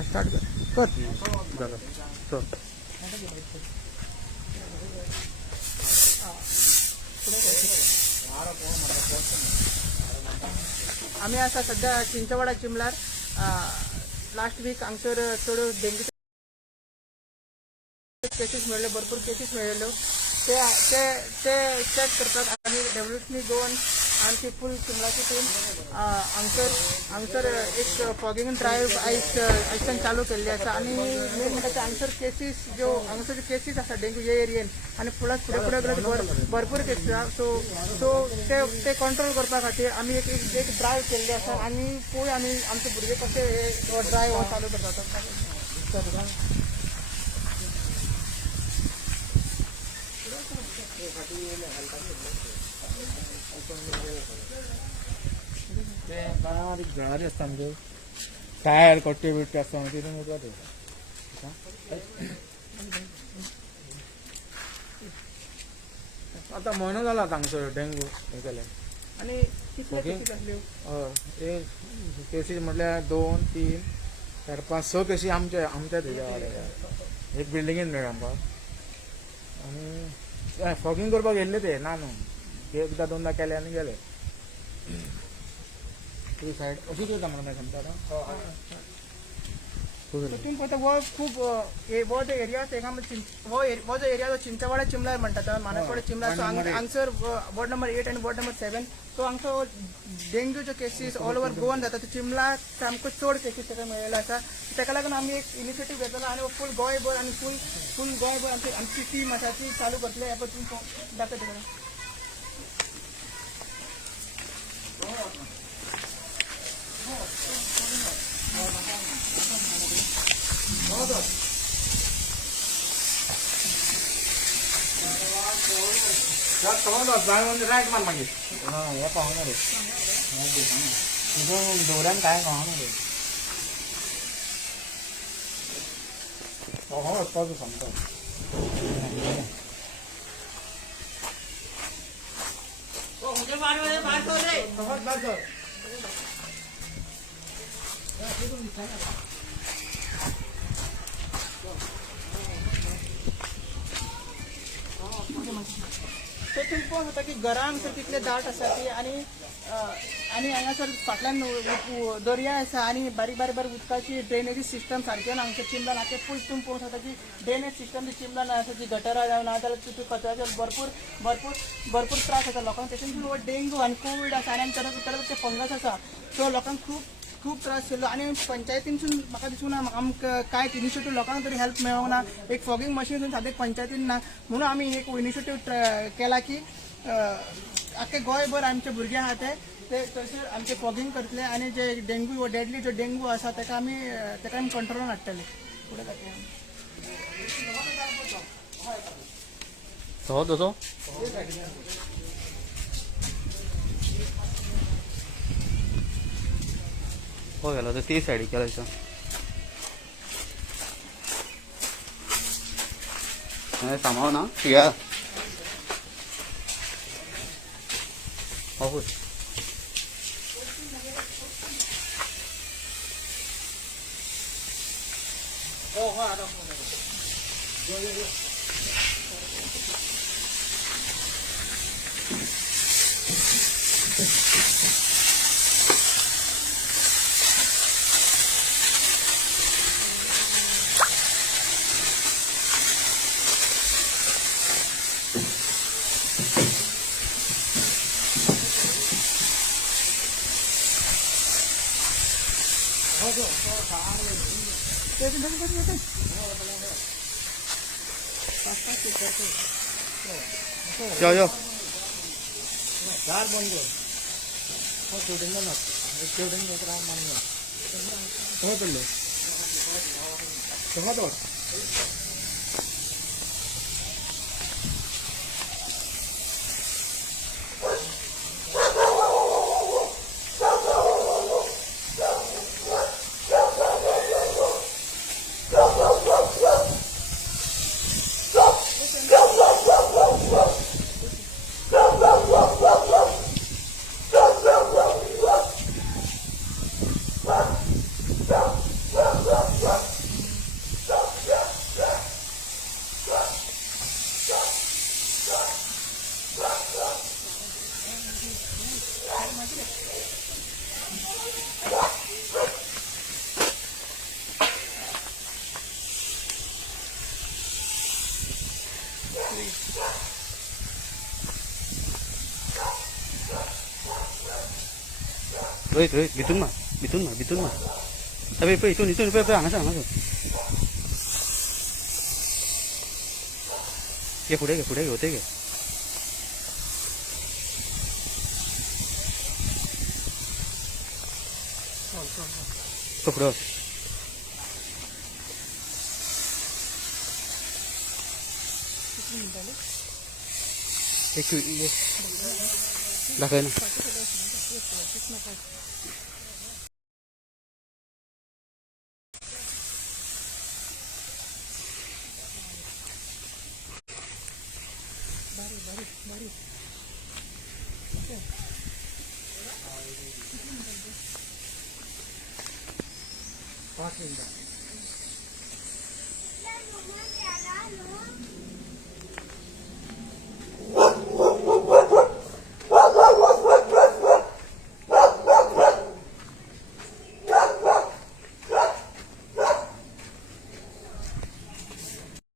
Start कर झालं चल. आम्ही आता सध्या चिंचवाडा चिमलार लास्ट वीक हांगसर चड डेंग्यू केसीस मेळ्ळ्यो, भरपूर केसीस मेळ्ळ्यो. ते ते ते चेक करतात आणि डेव्हलपनी गोवन आमची फुल चिमलाची टीम हांगसर एक फॉगिंग ड्रायव्ह आयजच्यान चालू केल्ली आसा आणि मेन म्हणटा हांगसर केसीस ज्यो हांगसर ज्यो केसीस आसा डेंग्यू ह्या एरियेन आणि फुडें फुडें भरपूर केसीस आसा. सो ते कंट्रोल करपा खातीर आमी एक ड्रायव्ह केल्ली आसा आणि पळय आमी आमचे भुरगे कशे हे ड्रायव्ह चालू करतात. बारीक जळारी आसता म्हणजे टायर कट्टे बिट्टे आसता तितून वचपा ते आतां म्हयनो जाला हांगसर डेंग्यू हे केले आनी केसीस म्हटल्यार 2, 3, 4, 5, 6 केसी आमच्या हेज्या वाड्यार एक बिल्डिंगेन मेळ्ळ्यो आमकां. आनी फॉगिंग करपाक गेल्ले ते ना न्हू एकदां 2दां केले आनी गेले. सायड अशी करता म्हणून सांगता तुम्ही पळयता हो खूब हो जो एरिया हो जो एरिया जो चिंचवाडा चिमलार म्हणटा मानसवाडा चिमलार. सो हांगसर वॉर्ड नंबर 8 आनी वॉर्ड नंबर 7 सो हांगसर डेंग्यूचे केसीस ऑल ओव्हर गोवन जाता. चिमला सामको चड केसीस ताका मेळ्ळेलो आसा. ताका लागून आमी एक इनिशिएटीव घेतलो आनी फूल गोंयभर आनी फूल गोंयभर आमची टीम आसा ती चालू करतले. हे पळय तुम्ही दाखयता रायट मान मागीर हे पावना रे तितून दवऱ्यान काय कळना रे वचपाचो सामको. सो तुम्ही पळोवंक शकता की घरां हांगसर कितले दाट आसा ती आनी हांगासर फाटल्यान दर्या आसा आनी बारीक बारीक बारीक उदकाची ड्रेनेजी सिस्टम सारकें ना हांगसर चिमलान आतां फूल तुम्ही पळोवंक शकता की ड्रेनेज सिस्टम जी चिमलान आसा जी गटरां जावन ना जाल्यार तितून कचऱ्याचे भरपूर त्रास जाता लोकांक. त्याच्यान डेंग्यू आनी कोवीड आसा आनी तरत ते फंगस आसा. सो लोकांक खूब त्रास केल्लो आनी पंचायतीनसून म्हाका दिसूना आमकां कांय इनिशिएटीव लोकांक तरी हेल्प मेळोंक ना. एक फॉगिंग मशीन सादेक पंचायतीन ना म्हणून आमी एक इनिशिएटीव केला की आख्खे गोंयभर आमचे भुरगे आहा ते थंयसर आमचे फॉगिंग करतले आनी जे डेंग्यू डेडली जो डेंग्यू आसा ताका आमी कंट्रोलान हाडटले. फुडें तसो हो गेलो तर ती सायडी केला सांभाळ ना या हो yo dar bongo shooting na shooting kara manna ho pello tomato Rohit Rohit भितून मार अबे इथून हांगासर घे पुढे घे होते घे पुढं एक दाखव ना बारी